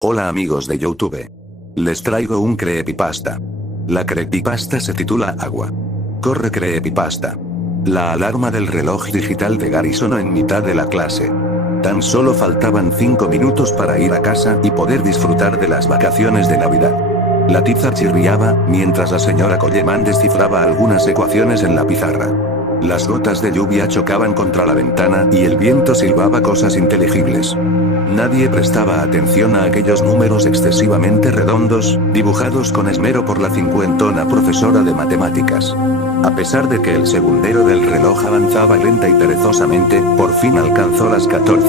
Hola amigos de YouTube. Les traigo un creepypasta. La creepypasta se titula Agua. Corre creepypasta. La alarma del reloj digital de Gary sonó en mitad de la clase. Tan solo faltaban 5 minutos para ir a casa y poder disfrutar de las vacaciones de Navidad. La tiza chirriaba, mientras la señora Coleman descifraba algunas ecuaciones en la pizarra. Las gotas de lluvia chocaban contra la ventana y el viento silbaba cosas inteligibles. Nadie prestaba atención a aquellos números excesivamente redondos, dibujados con esmero por la cincuentona profesora de matemáticas. A pesar de que el segundero del reloj avanzaba lenta y perezosamente, por fin alcanzó las 14.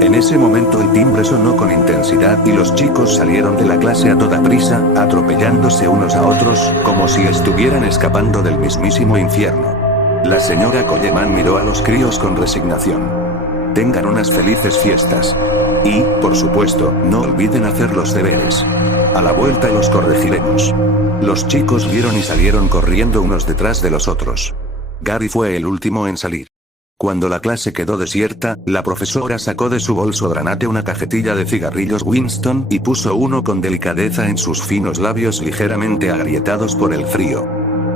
En ese momento el timbre sonó con intensidad y los chicos salieron de la clase a toda prisa, atropellándose unos a otros, como si estuvieran escapando del mismísimo infierno. La señora Coleman miró a los críos con resignación. Tengan unas felices fiestas. Y, por supuesto, no olviden hacer los deberes. A la vuelta los corregiremos. Los chicos vieron y salieron corriendo unos detrás de los otros. Gary fue el último en salir. Cuando la clase quedó desierta, la profesora sacó de su bolso granate una cajetilla de cigarrillos Winston y puso uno con delicadeza en sus finos labios ligeramente agrietados por el frío.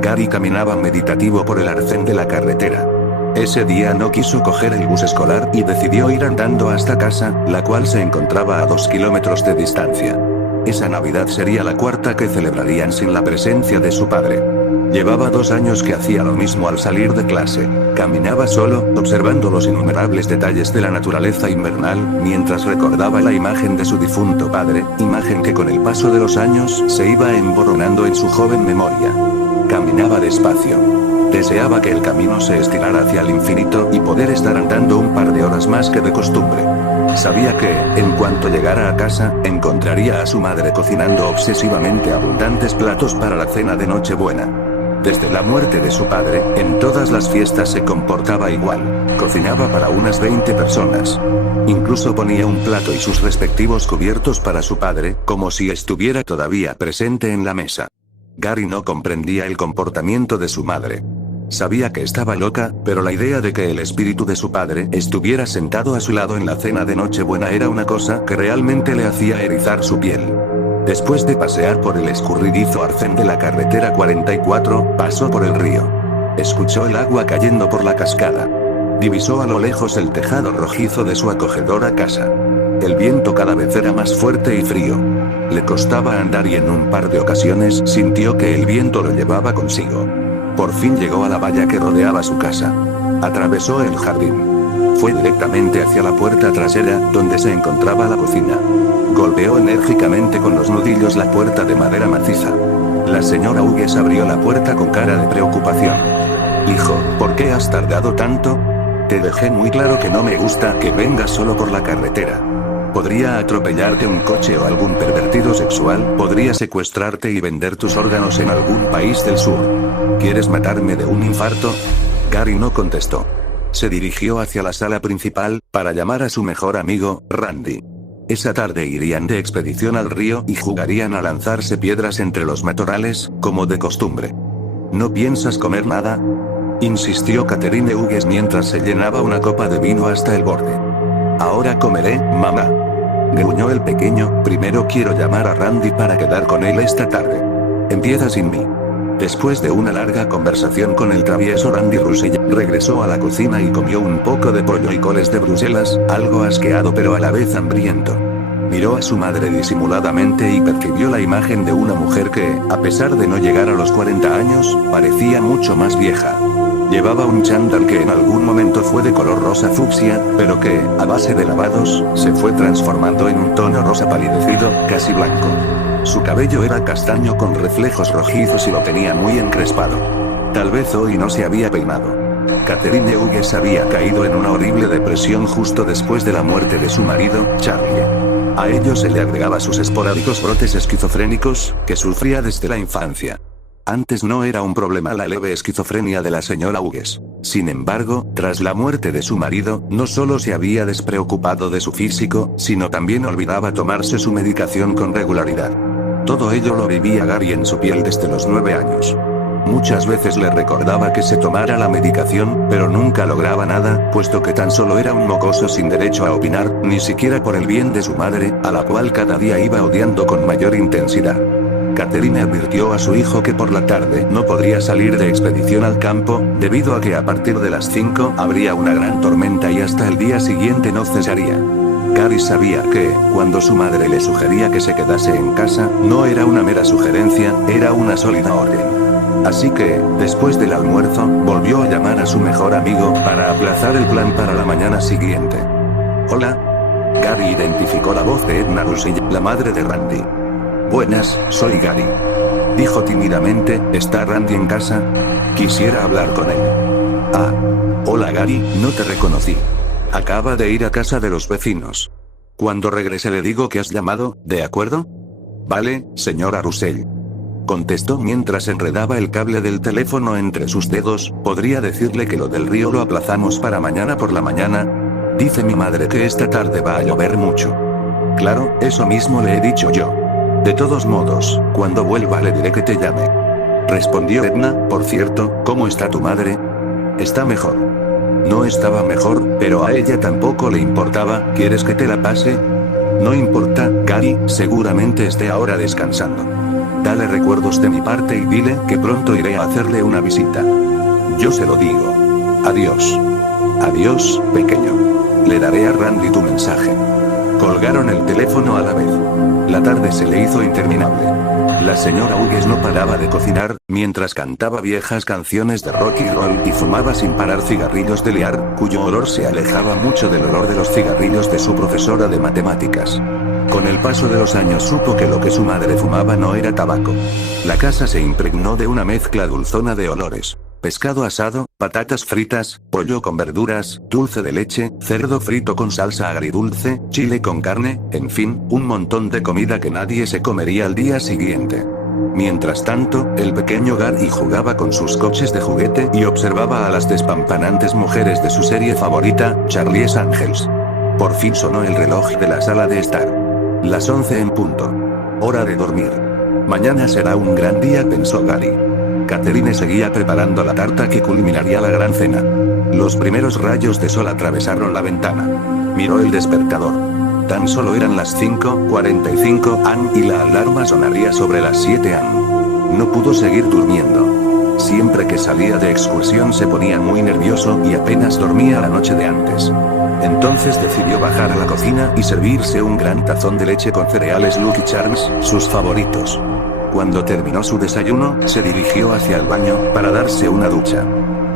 Gary caminaba meditativo por el arcén de la carretera. Ese día no quiso coger el bus escolar y decidió ir andando hasta casa, la cual se encontraba a 2 kilómetros de distancia. Esa Navidad sería la cuarta que celebrarían sin la presencia de su padre. Llevaba 2 años que hacía lo mismo al salir de clase. Caminaba solo, observando los innumerables detalles de la naturaleza invernal, mientras recordaba la imagen de su difunto padre, imagen que con el paso de los años se iba emborronando en su joven memoria. Caminaba despacio. Deseaba que el camino se estirara hacia el infinito y poder estar andando un par de horas más que de costumbre. Sabía que, en cuanto llegara a casa, encontraría a su madre cocinando obsesivamente abundantes platos para la cena de Nochebuena. Desde la muerte de su padre, en todas las fiestas se comportaba igual. Cocinaba para unas 20 personas. Incluso ponía un plato y sus respectivos cubiertos para su padre, como si estuviera todavía presente en la mesa. Gary no comprendía el comportamiento de su madre. Sabía que estaba loca, pero la idea de que el espíritu de su padre estuviera sentado a su lado en la cena de Nochebuena era una cosa que realmente le hacía erizar su piel. Después de pasear por el escurridizo arcén de la carretera 44, pasó por el río. Escuchó el agua cayendo por la cascada. Divisó a lo lejos el tejado rojizo de su acogedora casa. El viento cada vez era más fuerte y frío. Le costaba andar y en un par de ocasiones sintió que el viento lo llevaba consigo. Por fin llegó a la valla que rodeaba su casa. Atravesó el jardín. Fue directamente hacia la puerta trasera, donde se encontraba la cocina. Golpeó enérgicamente con los nudillos la puerta de madera maciza. La señora Hughes abrió la puerta con cara de preocupación. Hijo, ¿por qué has tardado tanto? Te dejé muy claro que no me gusta que vengas solo por la carretera. Podría atropellarte un coche o algún pervertido sexual, podría secuestrarte y vender tus órganos en algún país del sur. ¿Quieres matarme de un infarto? Gary no contestó. Se dirigió hacia la sala principal, para llamar a su mejor amigo, Randy. Esa tarde irían de expedición al río y jugarían a lanzarse piedras entre los matorrales, como de costumbre. ¿No piensas comer nada?, insistió Catherine Hughes mientras se llenaba una copa de vino hasta el borde. Ahora comeré, mamá. Gruñó el pequeño, primero quiero llamar a Randy para quedar con él esta tarde. Empieza sin mí. Después de una larga conversación con el travieso Randy Russell, regresó a la cocina y comió un poco de pollo y coles de Bruselas, algo asqueado pero a la vez hambriento. Miró a su madre disimuladamente y percibió la imagen de una mujer que, a pesar de no llegar a los 40 años, parecía mucho más vieja. Llevaba un chándal que en algún momento fue de color rosa fucsia, pero que, a base de lavados, se fue transformando en un tono rosa palidecido, casi blanco. Su cabello era castaño con reflejos rojizos y lo tenía muy encrespado. Tal vez hoy no se había peinado. Catherine Hughes había caído en una horrible depresión justo después de la muerte de su marido, Charlie. A ello se le agregaba sus esporádicos brotes esquizofrénicos, que sufría desde la infancia. Antes no era un problema la leve esquizofrenia de la señora Hughes. Sin embargo, tras la muerte de su marido, no solo se había despreocupado de su físico, sino también olvidaba tomarse su medicación con regularidad. Todo ello lo vivía Gary en su piel desde los 9 años. Muchas veces le recordaba que se tomara la medicación, pero nunca lograba nada, puesto que tan solo era un mocoso sin derecho a opinar, ni siquiera por el bien de su madre, a la cual cada día iba odiando con mayor intensidad. Catherine advirtió a su hijo que por la tarde no podría salir de expedición al campo, debido a que a partir de las 5 habría una gran tormenta y hasta el día siguiente no cesaría. Gary sabía que, cuando su madre le sugería que se quedase en casa, no era una mera sugerencia, era una sólida orden. Así que, después del almuerzo, volvió a llamar a su mejor amigo para aplazar el plan para la mañana siguiente. Hola. Gary identificó la voz de Edna Russell, la madre de Randy. Buenas, soy Gary. Dijo tímidamente, ¿está Randy en casa? Quisiera hablar con él. Ah. Hola Gary, no te reconocí. Acaba de ir a casa de los vecinos. Cuando regrese le digo que has llamado, ¿de acuerdo? Vale, señora Russell. Contestó mientras enredaba el cable del teléfono entre sus dedos. ¿Podría decirle que lo del río lo aplazamos para mañana por la mañana? Dice mi madre que esta tarde va a llover mucho. Claro, eso mismo le he dicho yo. De todos modos, cuando vuelva le diré que te llame. Respondió Edna. Por cierto, ¿cómo está tu madre? Está mejor. No estaba mejor, pero a ella tampoco le importaba. ¿Quieres que te la pase? No importa, Gary, seguramente esté ahora descansando. Dale recuerdos de mi parte y dile que pronto iré a hacerle una visita. Yo se lo digo. Adiós. Adiós, pequeño. Le daré a Randy tu mensaje. Colgaron el teléfono a la vez. La tarde se le hizo interminable. La señora Hughes no paraba de cocinar, mientras cantaba viejas canciones de rock y roll y fumaba sin parar cigarrillos de liar, cuyo olor se alejaba mucho del olor de los cigarrillos de su profesora de matemáticas. Con el paso de los años supo que lo que su madre fumaba no era tabaco. La casa se impregnó de una mezcla dulzona de olores. Pescado asado, patatas fritas, pollo con verduras, dulce de leche, cerdo frito con salsa agridulce, chile con carne, en fin, un montón de comida que nadie se comería al día siguiente. Mientras tanto, el pequeño Gary jugaba con sus coches de juguete y observaba a las despampanantes mujeres de su serie favorita, Charlie's Angels. Por fin sonó el reloj de la sala de estar. Las 11 en punto. Hora de dormir. Mañana será un gran día, pensó Gary. Catherine seguía preparando la tarta que culminaría la gran cena. Los primeros rayos de sol atravesaron la ventana. Miró el despertador. Tan solo eran las 5:45 am y la alarma sonaría sobre las 7 am. No pudo seguir durmiendo. Siempre que salía de excursión se ponía muy nervioso y apenas dormía la noche de antes. Entonces decidió bajar a la cocina y servirse un gran tazón de leche con cereales Lucky Charms, sus favoritos. Cuando terminó su desayuno, se dirigió hacia el baño para darse una ducha.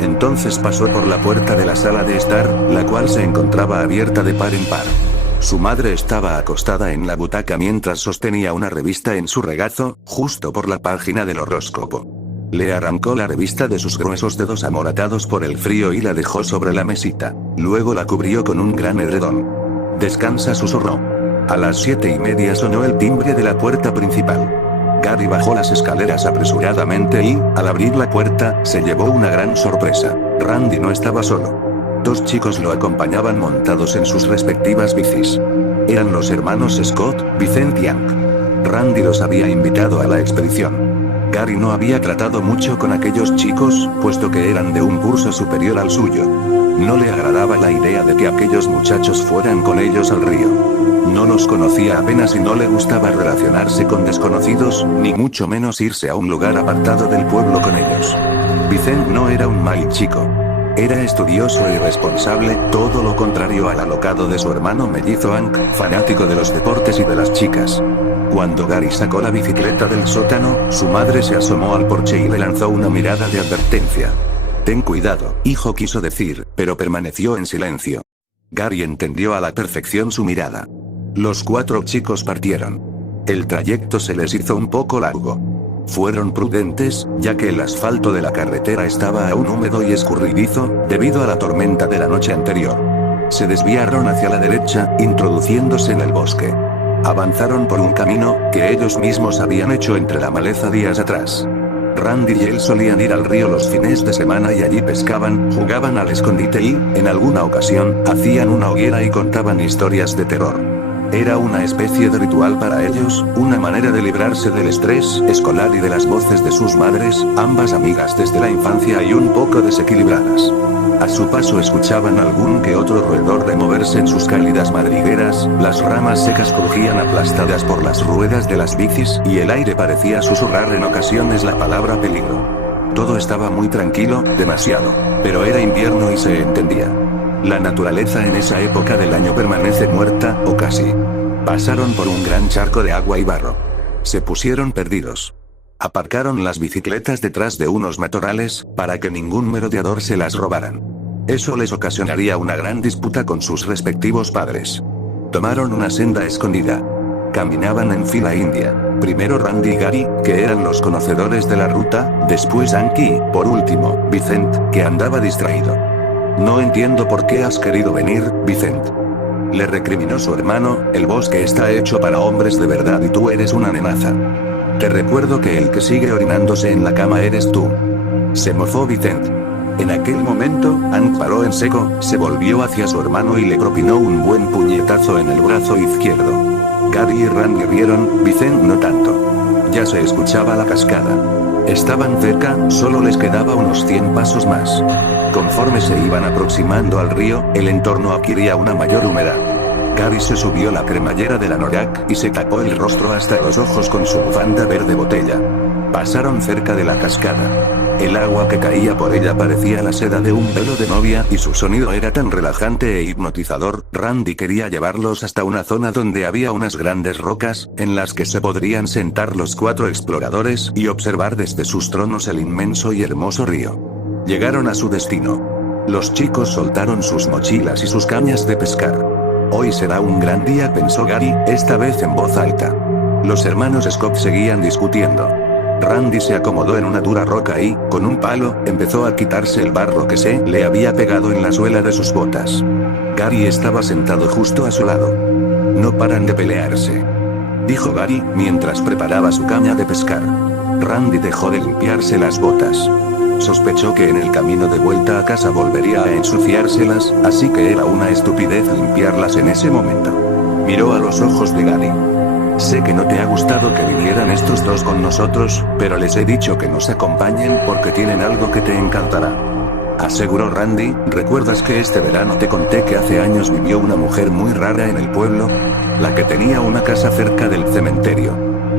Entonces pasó por la puerta de la sala de estar, la cual se encontraba abierta de par en par. Su madre estaba acostada en la butaca mientras sostenía una revista en su regazo, justo por la página del horóscopo. Le arrancó la revista de sus gruesos dedos amoratados por el frío y la dejó sobre la mesita. Luego la cubrió con un gran edredón. Descansa, susurró. A las 7:30 sonó el timbre de la puerta principal. Gary bajó las escaleras apresuradamente y, al abrir la puerta, se llevó una gran sorpresa. Randy no estaba solo. Dos chicos lo acompañaban montados en sus respectivas bicis. Eran los hermanos Scott, Vincent y Hank. Randy los había invitado a la expedición. Gary no había tratado mucho con aquellos chicos, puesto que eran de un curso superior al suyo. No le agradaba la idea de que aquellos muchachos fueran con ellos al río. No los conocía apenas y no le gustaba relacionarse con desconocidos, ni mucho menos irse a un lugar apartado del pueblo con ellos. Vincent no era un mal chico. Era estudioso y responsable, todo lo contrario al alocado de su hermano mellizo Hank, fanático de los deportes y de las chicas. Cuando Gary sacó la bicicleta del sótano, su madre se asomó al porche y le lanzó una mirada de advertencia. Ten cuidado, hijo, quiso decir, pero permaneció en silencio. Gary entendió a la perfección su mirada. Los 4 chicos partieron. El trayecto se les hizo un poco largo. Fueron prudentes, ya que el asfalto de la carretera estaba aún húmedo y escurridizo, debido a la tormenta de la noche anterior. Se desviaron hacia la derecha, introduciéndose en el bosque. Avanzaron por un camino, que ellos mismos habían hecho entre la maleza días atrás. Randy y él solían ir al río los fines de semana y allí pescaban, jugaban al escondite y, en alguna ocasión, hacían una hoguera y contaban historias de terror. Era una especie de ritual para ellos, una manera de librarse del estrés escolar y de las voces de sus madres, ambas amigas desde la infancia y un poco desequilibradas. A su paso escuchaban algún que otro roedor de moverse en sus cálidas madrigueras, las ramas secas crujían aplastadas por las ruedas de las bicis, y el aire parecía susurrar en ocasiones la palabra peligro. Todo estaba muy tranquilo, demasiado. Pero era invierno y se entendía. La naturaleza en esa época del año permanece muerta, o casi. Pasaron por un gran charco de agua y barro. Se pusieron perdidos. Aparcaron las bicicletas detrás de unos matorrales, para que ningún merodeador se las robaran. Eso les ocasionaría una gran disputa con sus respectivos padres. Tomaron una senda escondida. Caminaban en fila india. Primero Randy y Gary, que eran los conocedores de la ruta, después Anki, por último, Vicent, que andaba distraído. No entiendo por qué has querido venir, Vicent. Le recriminó su hermano, el bosque está hecho para hombres de verdad y tú eres una amenaza. Te recuerdo que el que sigue orinándose en la cama eres tú. Se mofó Vicent. En aquel momento, Hank paró en seco, se volvió hacia su hermano y le propinó un buen puñetazo en el brazo izquierdo. Gary y Randy rieron, Vicent no tanto. Ya se escuchaba la cascada. Estaban cerca, solo les quedaba unos 100 pasos más. Conforme se iban aproximando al río, el entorno adquiría una mayor humedad. Gary se subió la cremallera del anorak y se tapó el rostro hasta los ojos con su bufanda verde botella. Pasaron cerca de la cascada. El agua que caía por ella parecía la seda de un velo de novia y su sonido era tan relajante e hipnotizador. Randy quería llevarlos hasta una zona donde había unas grandes rocas, en las que se podrían sentar los 4 exploradores y observar desde sus tronos el inmenso y hermoso río. Llegaron a su destino. Los chicos soltaron sus mochilas y sus cañas de pescar. Hoy será un gran día, pensó Gary, esta vez en voz alta. Los hermanos Scott seguían discutiendo. Randy se acomodó en una dura roca y, con un palo, empezó a quitarse el barro que se le había pegado en la suela de sus botas. Gary estaba sentado justo a su lado. No paran de pelearse, dijo Gary, mientras preparaba su caña de pescar. Randy dejó de limpiarse las botas. Sospechó que en el camino de vuelta a casa volvería a ensuciárselas, así que era una estupidez limpiarlas en ese momento. Miró a los ojos de Gary. Sé que no te ha gustado que vinieran estos dos con nosotros, pero les he dicho que nos acompañen porque tienen algo que te encantará. Aseguró Randy, ¿recuerdas que este verano te conté que hace años vivió una mujer muy rara en el pueblo? La que tenía una casa cerca del cementerio.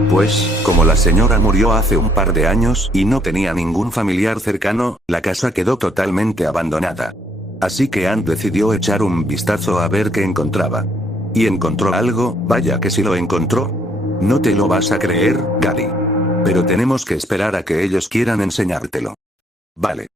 Pues, como la señora murió hace un par de años y no tenía ningún familiar cercano, la casa quedó totalmente abandonada. Así que Ann decidió echar un vistazo a ver qué encontraba. Y encontró algo, vaya que sí lo encontró. No te lo vas a creer, Gary. Pero tenemos que esperar a que ellos quieran enseñártelo. Vale.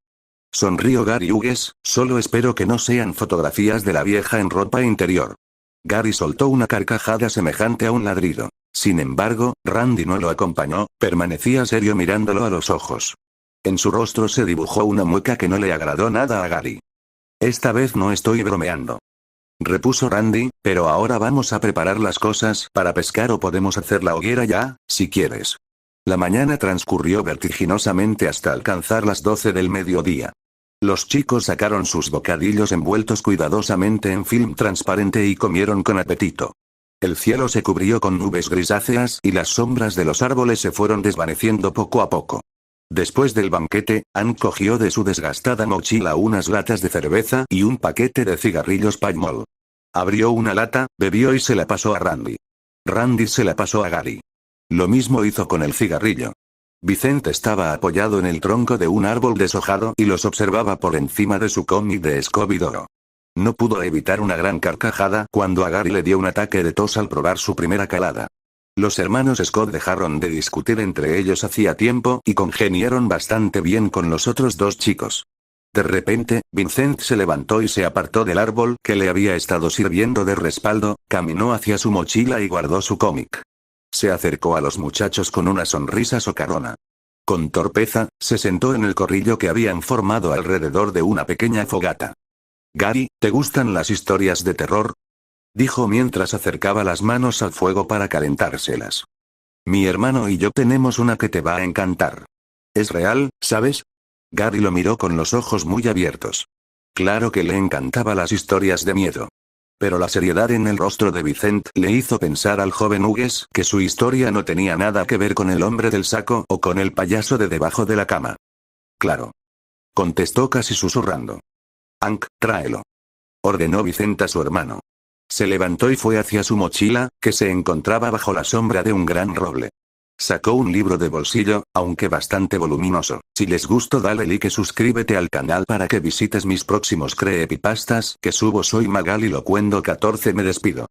Sonrió Gary Hughes, solo espero que no sean fotografías de la vieja en ropa interior. Gary soltó una carcajada semejante a un ladrido. Sin embargo, Randy no lo acompañó, permanecía serio mirándolo a los ojos. En su rostro se dibujó una mueca que no le agradó nada a Gary. Esta vez no estoy bromeando, repuso Randy, pero ahora vamos a preparar las cosas para pescar o podemos hacer la hoguera ya, si quieres. La mañana transcurrió vertiginosamente hasta alcanzar las 12 del mediodía. Los chicos sacaron sus bocadillos envueltos cuidadosamente en film transparente y comieron con apetito. El cielo se cubrió con nubes grisáceas y las sombras de los árboles se fueron desvaneciendo poco a poco. Después del banquete, Ann cogió de su desgastada mochila unas latas de cerveza y un paquete de cigarrillos Pall Mall. Abrió una lata, bebió y se la pasó a Randy. Randy se la pasó a Gary. Lo mismo hizo con el cigarrillo. Vicente estaba apoyado en el tronco de un árbol deshojado y los observaba por encima de su cómic de Scooby-Doo. No pudo evitar una gran carcajada cuando a Gary le dio un ataque de tos al probar su primera calada. Los hermanos Scott dejaron de discutir entre ellos hacía tiempo y congeniaron bastante bien con los otros dos chicos. De repente, Vincent se levantó y se apartó del árbol que le había estado sirviendo de respaldo, caminó hacia su mochila y guardó su cómic. Se acercó a los muchachos con una sonrisa socarrona. Con torpeza, se sentó en el corrillo que habían formado alrededor de una pequeña fogata. Gary, ¿te gustan las historias de terror?, dijo mientras acercaba las manos al fuego para calentárselas. Mi hermano y yo tenemos una que te va a encantar. Es real, ¿sabes? Gary lo miró con los ojos muy abiertos. Claro que le encantaban las historias de miedo. Pero la seriedad en el rostro de Vicent le hizo pensar al joven Hughes que su historia no tenía nada que ver con el hombre del saco o con el payaso de debajo de la cama. Claro. Contestó casi susurrando. Hank, tráelo. Ordenó Vicent a su hermano. Se levantó y fue hacia su mochila, que se encontraba bajo la sombra de un gran roble. Sacó un libro de bolsillo, aunque bastante voluminoso. Si les gustó dale like y suscríbete al canal para que visites mis próximos creepypastas que subo. Soy Magali Locuendo 14. Me despido.